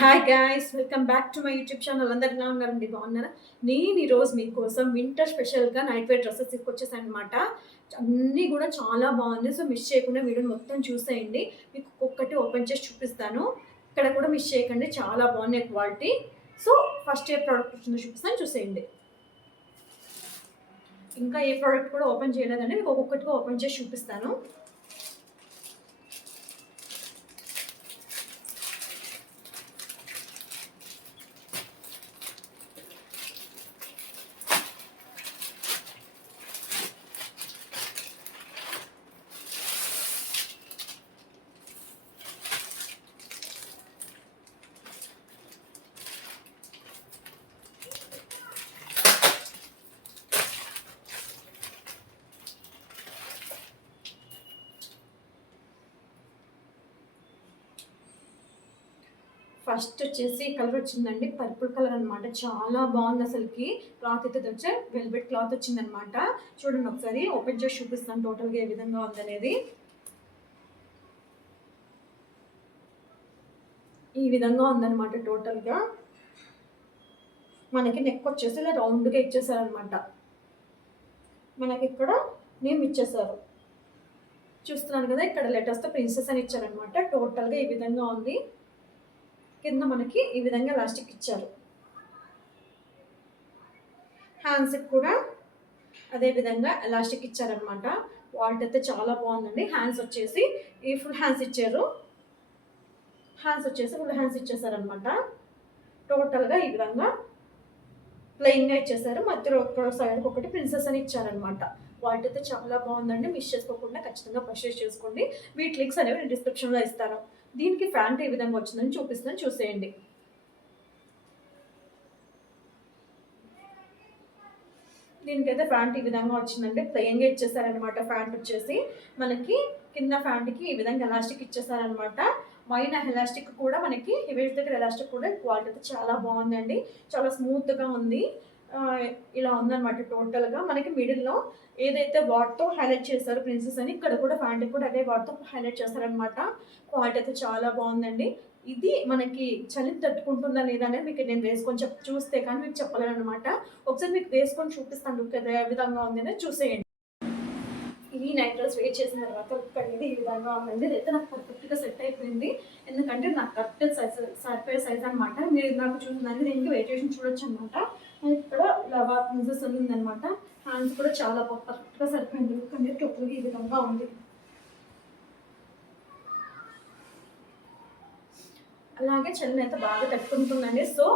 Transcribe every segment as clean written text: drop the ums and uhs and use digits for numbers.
Hi guys, welcome back to my YouTube channel. అందరిలా ఉన్నారండి, బాగున్నారా? నేను ఈరోజు మీకోసం వింటర్ స్పెషల్గా నైట్ వేర్ డ్రెస్సెస్ తీసుకొచ్చేసాను అనమాట. అన్నీ కూడా చాలా బాగుంది. సో మిస్ చేయకుండా వీడియోని మొత్తం చూసేయండి. మీకు ఒక్కొక్కటి ఓపెన్ చేసి చూపిస్తాను. ఇక్కడ కూడా మిస్ చేయకండి, చాలా బాగున్నాయి క్వాలిటీ. సో ఫస్ట్ ఏ ప్రోడక్ట్ వచ్చిందో చూపిస్తాను, చూసేయండి. ఇంకా ఏ ప్రోడక్ట్ కూడా ఓపెన్ చేయలేదండి, మీకు ఒక్కొక్కటిగా ఓపెన్ చేసి చూపిస్తాను. ఫస్ట్ వచ్చేసి కలర్ వచ్చిందండి, పర్పుల్ కలర్ అనమాట. చాలా బాగుంది అసలుకి. క్లాత్ అయితే వచ్చే వెల్వెట్ క్లాత్ వచ్చిందనమాట. చూడండి, ఒకసారి ఓపెన్ చేసి చూపిస్తాను టోటల్గా ఏ విధంగా ఉందనేది. ఈ విధంగా ఉందన్నమాట టోటల్గా. మనకి నెక్ వచ్చేసి ఇలా రౌండ్గా ఇచ్చేసారనమాట. మనకి ఇక్కడ నేమ్ ఇచ్చేసారు, చూస్తున్నాను కదా. ఇక్కడ లెటర్స్తో ప్రిన్సెస్ అని ఇచ్చారనమాట. టోటల్గా ఈ విధంగా ఉంది. కింద మనకి ఈ విధంగా ఎలాస్టిక్ ఇచ్చారు. హ్యాండ్స్కి కూడా అదే విధంగా ఎలాస్టిక్ ఇచ్చారనమాట. క్వాలిటీ అయితే చాలా బాగుందండి. హ్యాండ్స్ వచ్చేసి ఈ ఫుల్ హ్యాండ్స్ ఇచ్చారు. ఫుల్ హ్యాండ్స్ ఇచ్చేసారనమాట. టోటల్గా ఈ విధంగా ప్లెయిన్గా ఇచ్చేసారు. మధ్యలో ఒక్క సైడ్కి ఒకటి ప్రిన్సెస్ అని ఇచ్చారనమాట. క్వాలిటీ అయితే చాలా బాగుందండి. మిస్ చేసుకోకుండా ఖచ్చితంగా పర్చేస్ చేసుకోండి. వీటి లింక్స్ అనేవి నేను డిస్క్రిప్షన్లో ఇస్తాను. దీనికి ప్యాంట్ ఏ విధంగా వచ్చిందని చూపిస్తాను, చూసేయండి. దీనికైతే ప్యాంట్ ఈ విధంగా వచ్చిందంటే ప్లెయిన్గా ఇచ్చేసారనమాట. ప్యాంట్ వచ్చేసి మనకి కింద ప్యాంట్కి ఈ విధంగా ఎలాస్టిక్ ఇచ్చేసారనమాట. పైన ఎలాస్టిక్ కూడా మనకి హివేజ్ దగ్గర ఎలాస్టిక్ కూడా క్వాలిటీ అయితే చాలా బాగుందండి. చాలా స్మూత్గా ఉంది. ఇలా ఉందన్నమాట. టోటల్గా మనకి మిడిల్లో ఏదైతే వాట్తో హైలైట్ చేశారో ప్రిన్సెస్ అని, ఇక్కడ కూడా ప్యాంట్కి కూడా అదే వాట్తో హైలైట్ చేస్తారనమాట. క్వాలిటీ అయితే చాలా బాగుందండి. ఇది మనకి చలిని తట్టుకుంటుందా లేదా అనేది మీకు నేను వేసుకొని చూస్తే కానీ మీకు చెప్పలేను అనమాట. ఒకసారి మీకు వేసుకొని చూపిస్తాను లుక్ ఏ విధంగా ఉంది అనేది చూసేయండి. ఈ నైట్ డ్రెస్ వేర్ చేసిన తర్వాత లుక్ అనేది ఈ విధంగా ఉందండి. ఇదైతే నాకు పర్ఫెక్ట్గా సెట్ అయిపోయింది. ఎందుకంటే నాకు కరెక్ట్ సైజ్ సరిపోయే సైజ్ అనమాట. మీరు నాకు చూసిందానికి దీనికి వేరియేషన్ చూడొచ్చు అనమాట. ఇక్కడ లవా ప్రిన్సెస్ ఉందనమాట. హ్యాండ్స్ కూడా చాలా పర్ఫెక్ట్గా సరిపోయింది. లుక్ అనేది టోటల్గా ఈ విధంగా ఉంది. అలాగే చల్లని అయితే బాగా తట్టుకుంటుందండి. సో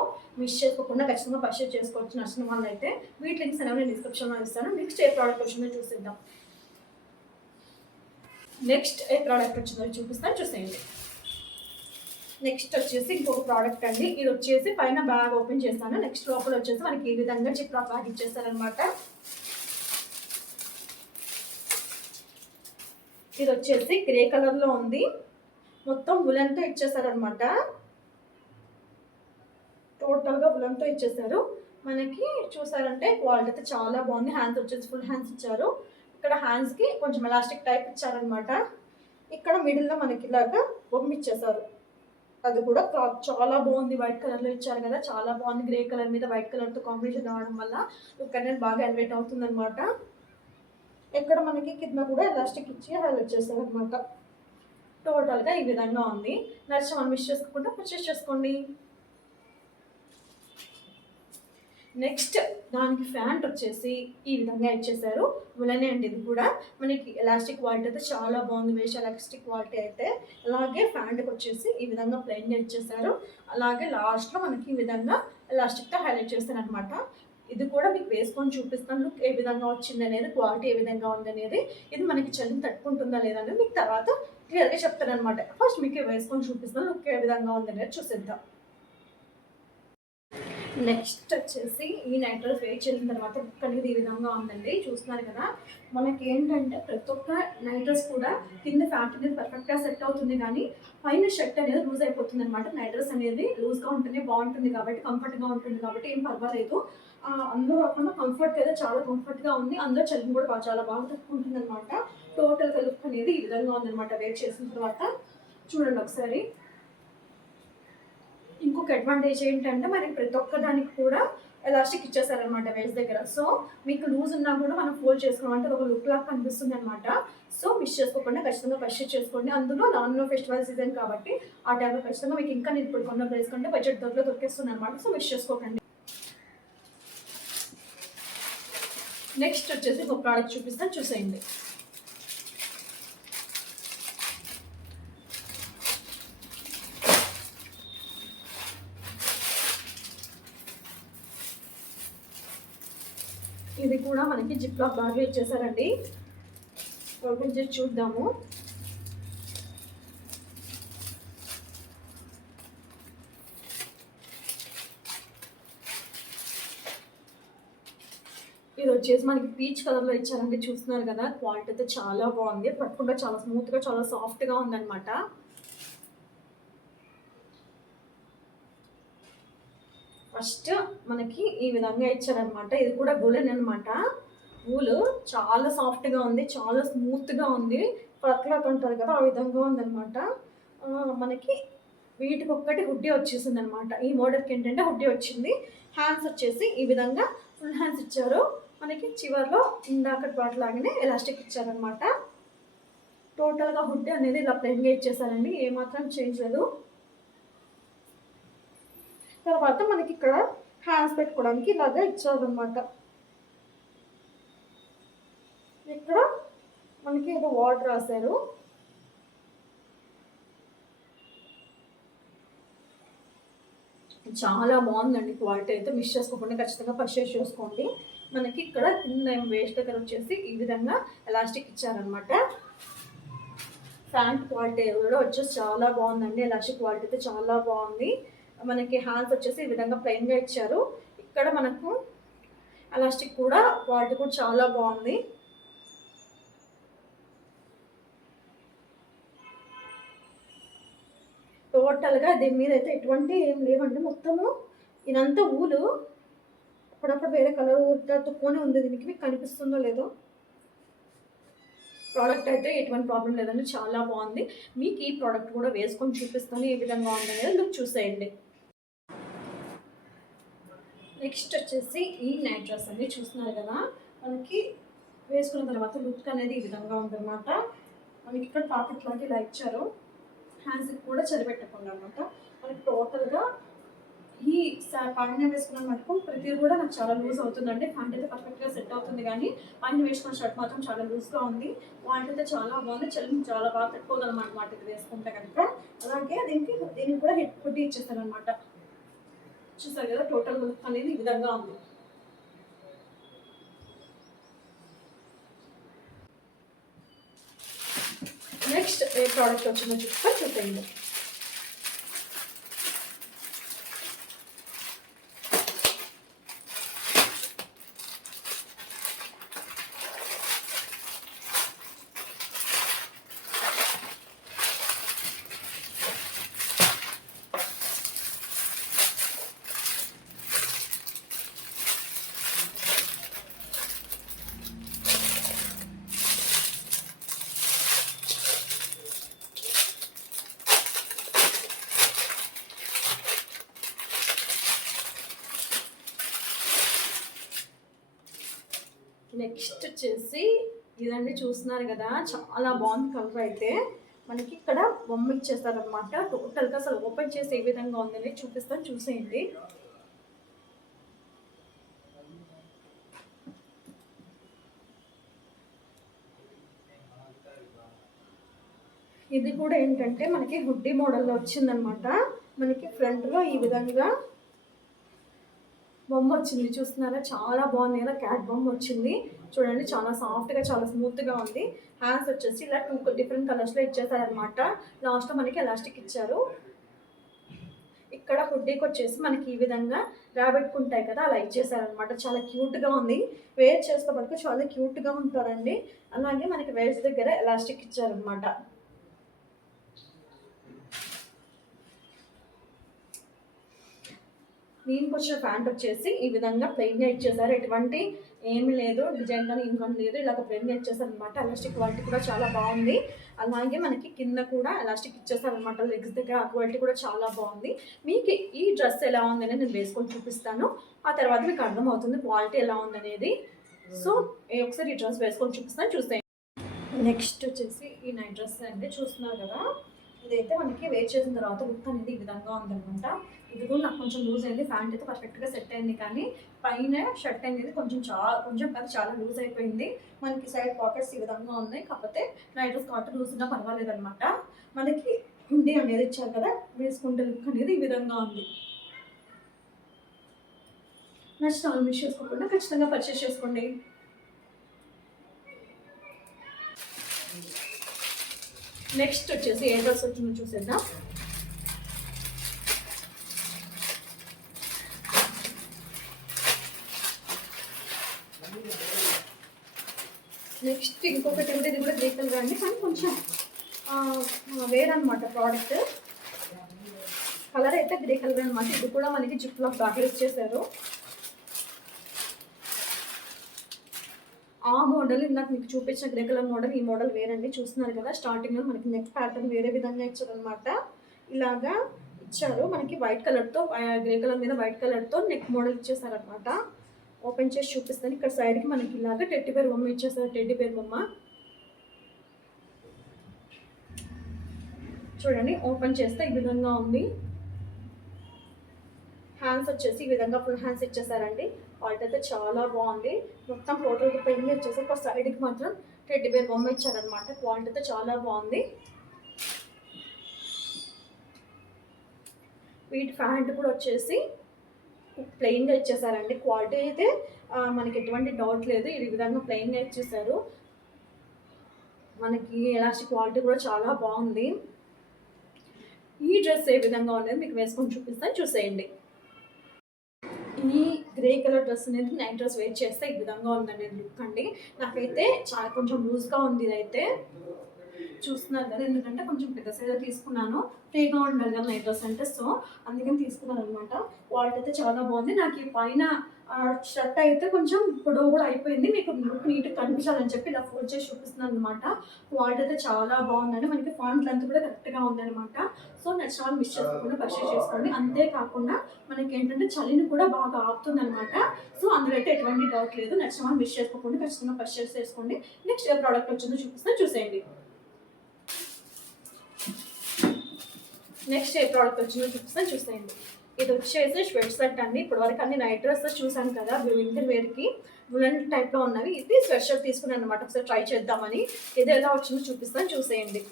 మిస్ చేసుకోకుండా ఖచ్చితంగా పర్చేస్ చేసుకోవచ్చు నచ్చిన వాళ్ళు అయితే. వీటి లింక్స్ అనేవి నేను డిస్క్రిప్షన్లో ఇస్తాను. నెక్స్ట్ ఏ ప్రోడక్ట్ వచ్చిందో చూసిద్దాం. నెక్స్ట్ ఏ ప్రోడక్ట్ వచ్చిందో చూపిస్తాను, చూసేయండి. నెక్స్ట్ వచ్చేసి ఇంకొక ప్రోడక్ట్ అండి. ఇది వచ్చేసి పైన బ్యాగ్ ఓపెన్ చేస్తాను. నెక్స్ట్ లోపల వచ్చేసి మనకి ఈ విధంగా జిప్ లాక్ బ్యాగ్ ఇచ్చేస్తారనమాట. ఇది వచ్చేసి గ్రే కలర్లో ఉంది. మొత్తం ఉలెన్తో ఇచ్చేసారనమాట. టోటల్గా ఉలెన్తో ఇచ్చేసారు. మనకి చూసారంటే క్వాలిటీ అయితే చాలా బాగుంది. హ్యాండ్స్ వచ్చేసి ఫుల్ హ్యాండ్స్ ఇచ్చారు. ఇక్కడ హ్యాండ్స్కి కొంచెం ఎలాస్టిక్ టైప్ ఇచ్చారనమాట. ఇక్కడ మిడిల్లో మనకి ఇలాగా బొమ్మ ఇచ్చేసారు. అది కూడా క్లాత్ చాలా బాగుంది. వైట్ కలర్లో ఇచ్చారు కదా, చాలా బాగుంది. గ్రే కలర్ మీద వైట్ కలర్తో కాంబినేషన్ రావడం వల్ల లుక్ అనేది బాగా ఎలివేట్ అవుతుంది అనమాట. ఇక్కడ మనకి కింద కూడా ఎలాస్టిక్ ఇచ్చి హైలైట్ చేస్తారు అనమాట. టోటల్గా ఈ విధంగా ఉంది. నచ్చిన మనం మిస్ చేసుకోకుండా పర్చేస్ చేసుకోండి. నెక్స్ట్ దానికి ప్యాంట్ వచ్చేసి ఈ విధంగా ఇచ్చేసారు. ఉలనే అండి. ఇది కూడా మనకి ఎలాస్టిక్ క్వాలిటీ అయితే చాలా బాగుంది. వేస్ట్ ఎలాస్టిక్ క్వాలిటీ అయితే. అలాగే ప్యాంట్కి వచ్చేసి ఈ విధంగా ప్లెయిన్గా ఇచ్చేసారు. అలాగే లాస్ట్లో మనకి ఈ విధంగా ఎలాస్టిక్తో హైలైట్ చేస్తారు అనమాట. ఇది కూడా మీకు వేసుకొని చూపిస్తాను లుక్ ఏ విధంగా వచ్చింది అనేది, క్వాలిటీ ఏ విధంగా ఉంది అనేది. ఇది మనకి చలిని తట్టుకుంటుందా లేదా అనేది మీకు తర్వాత క్లియర్గా చెప్తాను అనమాట. ఫస్ట్ మీకు వేసుకొని చూపిస్తాను లుక్ ఏ విధంగా ఉంది అనేది చూసేద్దాం. నెక్స్ట్ వచ్చేసి ఈ నైట్ డ్రెస్ వేర్ చేసిన తర్వాత లుక్ అనేది ఈ విధంగా ఉందండి. చూస్తున్నారు కదా. మనకి ఏంటంటే ప్రతి ఒక్క నైట్ డ్రెస్ కూడా కింద ఫ్యాట్ అనేది పర్ఫెక్ట్గా సెట్ అవుతుంది, కానీ పైన షర్ట్ అనేది లూజ్ అయిపోతుంది అనమాట. నైట్ డ్రెస్ అనేది లూజ్గా ఉంటుంది, బాగుంటుంది కాబట్టి, కంఫర్ట్గా ఉంటుంది కాబట్టి ఏం పర్వాలేదు. అందరూ కాకుండా కంఫర్ట్ అయితే చాలా కంఫర్ట్గా ఉంది. అందరూ చలిని కూడా చాలా బాగా తట్టుకుంటుంది అనమాట. టోటల్గా లుక్ అనేది ఈ విధంగా ఉందన్నమాట వేర్ చేసిన తర్వాత. చూడండి ఒకసారి. ఇంకో ఇంకొక అడ్వాంటేజ్ ఏంటంటే మనకి ప్రతి ఒక్క దానికి కూడా ఎలాస్టిక్ ఇచ్చేసారనమాట వేస్ట్ దగ్గర. సో మీకు లూజ్ ఉన్నా కూడా మనం ఫోల్డ్ చేసుకోవడం అంటే ఒక లుక్ లాగా కనిపిస్తుంది అనమాట. సో మిస్ చేసుకోకుండా ఖచ్చితంగా పర్చేస్ చేసుకోండి. అందులో లాన్లో ఫెస్టివల్ సీజన్ కాబట్టి ఆ టైంలో ఖచ్చితంగా మీకు ఇంకా నేను ఇప్పుడు కొన్న ప్రైస్ కంటే బడ్జెట్ ధరలో దొరికేస్తుంది అనమాట. సో మిస్ చేసుకోకండి. నెక్స్ట్ వచ్చేసి ఒక ప్రోడక్ట్ చూపిస్తాను, చూసేయండి. ఇది కూడా మనకి జిప్ లాక్ బ్యాగ్ ఇచ్చేసారండి. ఓపెన్ చేసి చూద్దాము. ఇది వచ్చేసి మనకి పీచ్ కలర్లో ఇచ్చారండి. చూస్తున్నారు కదా, క్వాలిటీ అయితే చాలా బాగుంది. పట్టుకుంటే చాలా స్మూత్గా చాలా సాఫ్ట్గా ఉందన్నమాట. ఫస్ట్ మనకి ఈ విధంగా ఇచ్చారనమాట. ఇది కూడా వూలెన్ అనమాట. వూలు చాలా సాఫ్ట్గా ఉంది, చాలా స్మూత్గా ఉంది. క్లాత్ అంటారు కదా, ఆ విధంగా ఉందన్నమాట. మనకి వీటికి ఒక్కటి హుడ్డీ వచ్చేసింది అనమాట. ఈ మోడల్కి ఏంటంటే హుడ్డీ వచ్చింది. హ్యాండ్స్ వచ్చేసి ఈ విధంగా ఫుల్ హ్యాండ్స్ ఇచ్చారు. మనకి చివర్లో ఇందాక పాటు లాగానే ఎలాస్టిక్ ఇచ్చారనమాట. టోటల్గా హుడ్డీ అనేది ఇలా ప్లెయిన్గా ఇచ్చేసారండి, ఏమాత్రం చేంజ్ లేదు. తర్వాత మనకి ఇక్కడ హ్యాండ్స్ పెట్టుకోవడానికి ఇలాగా ఇచ్చారనమాట. ఇక్కడ మనకి ఏదో వాటర్ రాశారు. చాలా బాగుందండి క్వాలిటీ అయితే. మిస్ చేసుకోకుండా ఖచ్చితంగా పర్చేస్ చేసుకోండి. మనకి ఇక్కడ కింద వేస్ట్ దగ్గర వచ్చేసి ఈ విధంగా ఎలాస్టిక్ ఇచ్చారనమాట. ఫ్యాంట్ క్వాలిటీ కూడా వచ్చేసి చాలా బాగుందండి. ఎలాస్టిక్ క్వాలిటీ అయితే చాలా బాగుంది. మనకి హ్యాండ్స్ వచ్చేసి ఈ విధంగా ప్లెయిన్గా ఇచ్చారు. ఇక్కడ మనకు ఎలాస్టిక్ కూడా క్వాలిటీ కూడా చాలా బాగుంది. టోటల్గా దీని మీద అయితే ఎటువంటి ఏం లేవండి. మొత్తము ఇదంతా ఊలు, అప్పుడప్పుడు వేరే కలర్ తుక్కొని ఉంది. దీనికి మీకు కనిపిస్తుందో లేదో. ప్రోడక్ట్ అయితే ఎటువంటి ప్రాబ్లం లేదండి, చాలా బాగుంది. మీకు ఈ ప్రోడక్ట్ కూడా వేసుకొని చూపిస్తాను ఏ విధంగా ఉందనేది లుక్ చూసేయండి. నెక్స్ట్ వచ్చేసి ఈ నైట్ డ్రెస్ అండి. చూస్తున్నారు కదా, మనకి వేసుకున్న తర్వాత లుక్ అనేది ఈ విధంగా ఉందన్నమాట. మనకి ఇక్కడ పాకెట్ లాంటి ఇలా ఇచ్చారు. హ్యాండ్స్కి కూడా చదిపెట్టకుండా అనమాట. మనకి టోటల్గా ఈ పైన వేసుకున్న మటుకు ప్రతిదీ కూడా నాకు చాలా లూజ్ అవుతుందండి. ప్యాంట్ అయితే పర్ఫెక్ట్గా సెట్ అవుతుంది, కానీ పైన వేసుకున్న షర్ట్ మాత్రం చాలా లూజ్గా ఉంది. క్వాలిటీ అయితే చాలా బాగుంది. చలిని చాలా బాగా తట్టుకోగలమన్నమాట ఇది వేసుకుంటే కనుక. అలాగే దీనికి కూడా హెడ్ కుట్టి ఇచ్చేస్తాను అనమాట. చూసారు కదా, టోటల్ లుక్ అనేది ఈ విధంగా ఉంది. నెక్స్ట్ ఏ ప్రోడక్ట్ వచ్చిందో చూసేయండి. నెక్స్ట్ వచ్చేసి ఇదండి. చూస్తున్నారు కదా, చాలా బాగుంది కలర్ అయితే. మనకి ఇక్కడ బొమ్మ ఇచ్చేస్తారనమాట. టోటల్గా అసలు ఓపెన్ చేసి ఏ విధంగా ఉందని చూపిస్తాను, చూసేయండి. ఇది కూడా ఏంటంటే మనకి హుడ్డీ మోడల్లో వచ్చిందనమాట. మనకి ఫ్రంట్లో ఈ విధంగా బొమ్మ వచ్చింది. చూస్తున్నారా, చాలా బాగుంది కదా, క్యాట్ బొమ్మ వచ్చింది. చూడండి, చాలా సాఫ్ట్గా చాలా స్మూత్గా ఉంది. హ్యాండ్స్ వచ్చేసి ఇలా 2 డిఫరెంట్ కలర్స్లో ఇచ్చేసారనమాట. లాస్ట్లో మనకి ఎలాస్టిక్ ఇచ్చారు. ఇక్కడ హుడ్డీకి వచ్చేసి మనకి ఈ విధంగా రాబెట్టుకుంటాయి కదా, అలా ఇచ్చేసారనమాట. చాలా క్యూట్గా ఉంది. వేర్ చేస్తే పట్టుకు చాలా క్యూట్గా ఉంటారండి. అలాగే మనకి వేస్ట్ దగ్గర ఎలాస్టిక్ ఇచ్చారనమాట. దీనికి వచ్చిన ప్యాంట్ వచ్చేసి ఈ విధంగా ప్లెయిన్గా ఇచ్చేసారు. ఎటువంటి ఏమి లేదు, డిజైన్ కానీ ఇంకొంత లేదు, ఇలాగ ప్లెయిన్గా ఇచ్చేసారనమాట. ఎలాస్టిక్ క్వాలిటీ కూడా చాలా బాగుంది. అలాగే మనకి కింద కూడా ఎలాస్టిక్ ఇచ్చేసారనమాట, లెగ్స్ దగ్గర ఆ క్వాలిటీ కూడా చాలా బాగుంది. మీకు ఈ డ్రెస్ ఎలా ఉందని నేను వేసుకొని చూపిస్తాను, ఆ తర్వాత మీకు అర్థమవుతుంది క్వాలిటీ ఎలా ఉందనేది. సో ఒకసారి ఈ డ్రెస్ వేసుకొని చూపిస్తాను, చూస్తే. నెక్స్ట్ వచ్చేసి ఈ నైట్ డ్రెస్ అంటే చూస్తున్నారు కదా, ఇదైతే మనకి వేర్ చేసిన తర్వాత లుక్ అనేది ఈ విధంగా ఉందనమాట. ఇది కూడా నాకు కొంచెం లూజ్ అయింది, ప్యాంట్ అయితే పర్ఫెక్ట్గా సెట్ అయింది, కానీ పైన షర్ట్ అనేది కొంచెం కాదు చాలా లూజ్ అయిపోయింది. మనకి సైడ్ పాకెట్స్ ఈ విధంగా ఉన్నాయి, కాకపోతే నైట్ డ్రెస్ కాటన్ లూజ్ ఉన్నా పర్వాలేదు అనమాట. మనకి హుండీ అనేది ఇచ్చారు కదా, వేసుకుంటే లుక్ అనేది ఈ విధంగా ఉంది. నచ్చిన వాళ్ళు మిస్ చేసుకోకుండా ఖచ్చితంగా పర్చేస్ చేసుకోండి. నెక్స్ట్ వచ్చేసి ఏ డ్రెస్ వచ్చిందో చూసేద్దాం. నెక్స్ట్ ఇంకొకటి కూడా, ఇది కూడా గ్రే కలర్ అండి, కానీ కొంచెం వేరనమాట ప్రోడక్ట్. కలర్ అయితే గ్రే కలర్ అనమాట. ఇది కూడా మనకి జిప్ లాక్ బాగా ఇచ్చేసారు. ఆ మోడల్ ఇందాక మీకు చూపించిన గ్రే కలర్ మోడల్, ఈ మోడల్ వేరండి. చూస్తున్నారు కదా, స్టార్టింగ్లో మనకి నెక్ ప్యాటర్న్ వేరే విధంగా ఇచ్చారనమాట. ఇలాగా ఇచ్చారు మనకి వైట్ కలర్తో, గ్రే కలర్ మీద వైట్ కలర్తో నెక్ మోడల్ ఇచ్చేసారనమాట. ఓపెన్ చేసి చూపిస్తాను. ఇక్కడ సైడ్కి మనకి ఇలాగా టెడ్డీ బేర్ బొమ్మ ఇచ్చేసారు, టెడ్డీ బేర్ బొమ్మ చూడండి. ఓపెన్ చేస్తే ఈ విధంగా ఉంది. హ్యాండ్స్ వచ్చేసి ఈ విధంగా ఫుల్ హ్యాండ్స్ ఇచ్చేసారండి. క్వాలిటీ అయితే చాలా బాగుంది. మొత్తం టోటల్గా పెయిన్ వచ్చేసి ఒక సైడ్కి మాత్రం టెడ్డీ బేర్ బొమ్మ ఇచ్చారనమాట. క్వాలిటీ అయితే చాలా బాగుంది. వీటి ప్యాంట్ కూడా వచ్చేసి ప్లెయిన్గా ఇచ్చేసారండి. క్వాలిటీ అయితే మనకి ఎటువంటి డౌట్ లేదు, ఈ విధంగా ప్లెయిన్గా ఇచ్చేసారు. మనకి ఎలాస్టిక్ క్వాలిటీ కూడా చాలా బాగుంది. ఈ డ్రెస్ ఏ విధంగా ఉండేది మీకు వేసుకొని చూపిస్తాను, చూసేయండి. ఈ గ్రే కలర్ డ్రెస్ అనేది నైట్ డ్రెస్ వేర్ చేస్తే ఈ విధంగా ఉందండి లుక్ అండి. నాకైతే చాలా కొంచెం లూజ్గా ఉంది ఇదైతే. చూస్తున్నారు కదా, ఎందుకంటే కొంచెం పెద్ద సైజ్ తీసుకున్నాను, ఫ్రీగా ఉండాలి కదా నైట్ డ్రెస్ అంటే, సో అందుకని తీసుకున్నాను అనమాట. క్వాలిటీ అయితే చాలా బాగుంది. నాకు ఈ పైన షర్ట్ అయితే కొంచెం పొడవు కూడా అయిపోయింది, మీకు లుక్ నీట్గా కనిపించాలని చెప్పి ఇలా ఫోల్డ్ చేసి చూపిస్తున్నాను అనమాట. క్వాలిటీ అయితే చాలా బాగుందండి. మనకి ఫాంట్ లెంత్ కూడా కరెక్ట్గా ఉందన్నమాట. సో నచ్చిన వాళ్ళు మిస్ చేసుకోకుండా పర్చేస్ చేసుకోండి. అంతేకాకుండా మనకి ఏంటంటే చలిని కూడా బాగా ఆపుతుంది అనమాట. సో అందులో అయితే ఎటువంటి డౌట్ లేదు. నచ్చిన వాళ్ళు మిస్ చేసుకోకుండా ఖచ్చితంగా పర్చేస్ చేసుకోండి. నెక్స్ట్ ఏ ప్రోడక్ట్ వచ్చిందో చూపిస్తాను, చూసేయండి. నెక్స్ట్ ఏ ప్రోడక్ట్ వచ్చిందో చూపిస్తాను, చూసేయండి. ఇది వచ్చేసి స్వెట్ షర్ట్ అండి. ఇప్పటివరకు అన్ని నైట్ డ్రెస్సెస్ చూసాను కదా, వింటర్ వేర్కి వులెన్ టైప్లో ఉన్నవి. ఇది స్వెట్ షర్ట్ తీసుకున్నాను అనమాట, ఒకసారి ట్రై చేద్దామని. ఇది ఎలా వచ్చిందో చూపిస్తాను, చూసేయండి.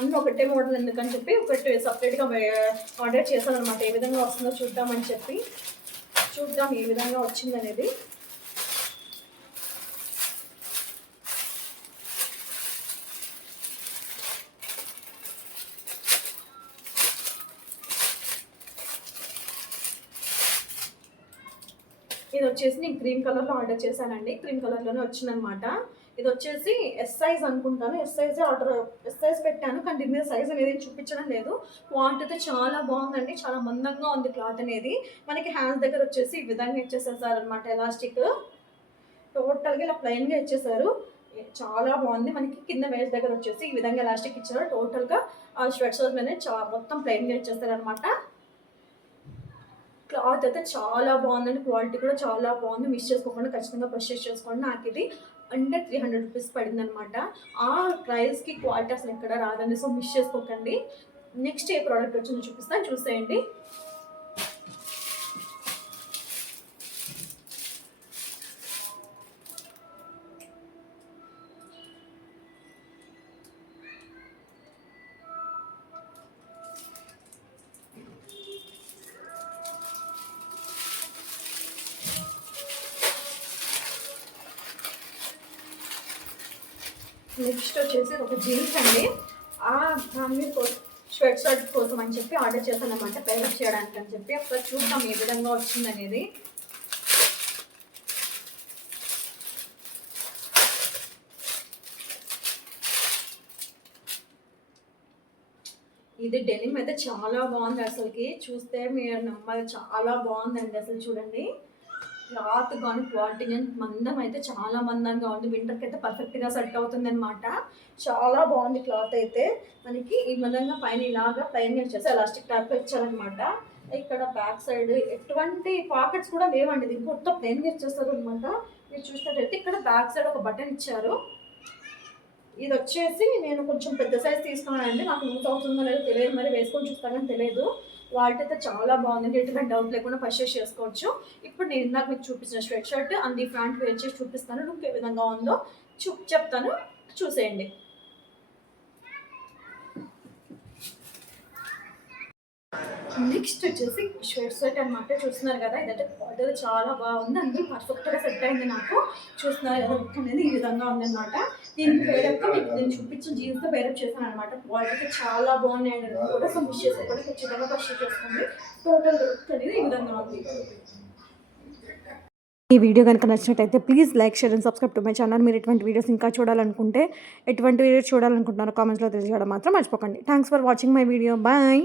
అన్నీ ఒకటే మోడల్ ఎందుకని చెప్పి ఒకటి సపరేట్గా ఆర్డర్ చేశాను అనమాట. ఏ విధంగా వస్తుందో చూద్దామని చెప్పి, చూద్దాం ఏ విధంగా వచ్చిందనేది. ఇది వచ్చేసి నేను క్రీమ్ కలర్లో ఆర్డర్ చేశానండి. క్రీమ్ కలర్లోనే వచ్చిందనమాట. ఇది వచ్చేసి ఎస్ సైజ్ అనుకుంటాను, ఎస్ సైజ్ పెట్టాను, కానీ దీని మీద సైజ్ అనేది చూపించడం లేదు. క్వాలిటీ అయితే చాలా బాగుందండి, చాలా మందంగా ఉంది క్లాత్ అనేది. మనకి హ్యాండ్స్ దగ్గర వచ్చేసి ఈ విధంగా ఇచ్చేసేసారు అనమాట, ఎలాస్టిక్ టోటల్గా ఇలా ప్లెయిన్గా ఇచ్చేసారు. చాలా బాగుంది. మనకి కింద వేస్ట్ దగ్గర వచ్చేసి ఈ విధంగా ఎలాస్టిక్ ఇచ్చారు. టోటల్గా స్వెట్స్ మీద మొత్తం ప్లెయిన్గా ఇచ్చేస్తారు అనమాట. క్లాత్ అయితే చాలా బాగుందండి, క్వాలిటీ కూడా చాలా బాగుంది. మిస్ చేసుకోకుండా ఖచ్చితంగా పర్చేస్ చేసుకోండి. నాకు ఇది అండర్ 300 రూపీస్ పడింది అనమాట. ఆ ప్రైస్కి క్వాలిటీ అసలు ఎక్కడ రాదండి, సో మిస్ చేసుకోకండి. నెక్స్ట్ ఏ ప్రోడక్ట్ వచ్చిందో చూపిస్తాను, చూసేయండి. నెక్స్ట్ వచ్చేసి ఒక జీన్స్ అండి. ఫ్యామిలీ స్వెట్ షర్ట్ కోసం అని చెప్పి ఆర్డర్ చేశాను అనమాట, పేరప్ చేయడానికి అని చెప్పి. ఒకసారి చూద్దాం ఏ విధంగా వచ్చిందనేది. ఇది డెనిమ్ అయితే చాలా బాగుంది, అసలుకి చూస్తే మీరు నమ్మాలి, చాలా బాగుందండి అసలు. చూడండి క్లాత్ కానీ క్వాలిటీ కానీ మందం అయితే చాలా మందంగా ఉంది. వింటర్కి అయితే పర్ఫెక్ట్గా సెట్ అవుతుంది అనమాట. చాలా బాగుంది క్లాత్ అయితే. మనకి ఈ విధంగా పైన ఇలాగా ప్లెయిన్గా ఇచ్చేసి ఎలాస్టిక్ టైప్లో ఇచ్చారనమాట. ఇక్కడ బ్యాక్ సైడ్ ఎటువంటి పాకెట్స్ కూడా లేవండి, ఇది మొత్తం ప్లెయిన్గా ఇచ్చేస్తారు అనమాట. మీరు చూసినట్టయితే ఇక్కడ బ్యాక్ సైడ్ ఒక బటన్ ఇచ్చారు. ఇది వచ్చేసి నేను కొంచెం పెద్ద సైజ్ తీసుకున్నానండి, నాకు యూజ్ అవుతుందో లేదో తెలియదు, మరి వేసుకొని చూస్తానని తెలియదు. క్వాలిటీ అయితే చాలా బాగుంది, ఎటువంటి డౌట్ లేకుండా పర్చేస్ చేసుకోవచ్చు. ఇప్పుడు నేను ఇందాక మీకు చూపించిన స్వెట్ షర్ట్ అండ్ ఈ ప్యాంట్ వేర్ చేసి చూపిస్తాను. లుక్ ఏ విధంగా ఉందో చెప్తాను, చూసేయండి. నెక్స్ట్ వచ్చేసి షర్ట్ సెట్ అనమాట. చూస్తున్నారు కదా, ఇదైతే క్వాలిటీ చాలా బాగుంది, అందులో పర్ఫెక్ట్గా సెట్ అయింది నాకు. చూస్తున్నారు కదా, లుక్ అనేది ఈ విధంగా ఉందన్నమాట. దీనికి పేరప్ మీకు నేను చూపించిన జీన్స్తో పేరప్ చేశాను అనమాట. క్వాలిటీ చాలా బాగున్నాయండి. కూడా సో మిస్ చేసుకోండి, ఖచ్చితంగా పర్చేస్ చేసుకోండి. టోటల్ లుక్ అనేది ఈ విధంగా ఉంది. ఈ వీడియో కనుక నచ్చినట్టయితే please like, share and subscribe to my channel. మీరు ఎటువంటి వీడియోస్ ఇంకా చూడాలనుకుంటే, ఎటువంటి వీడియోస్ చూడాలనుకుంటున్నారో కామెంట్స్లో తెలియజేయడం మాత్రం మర్చిపోకండి. Thanks for watching my video. Bye.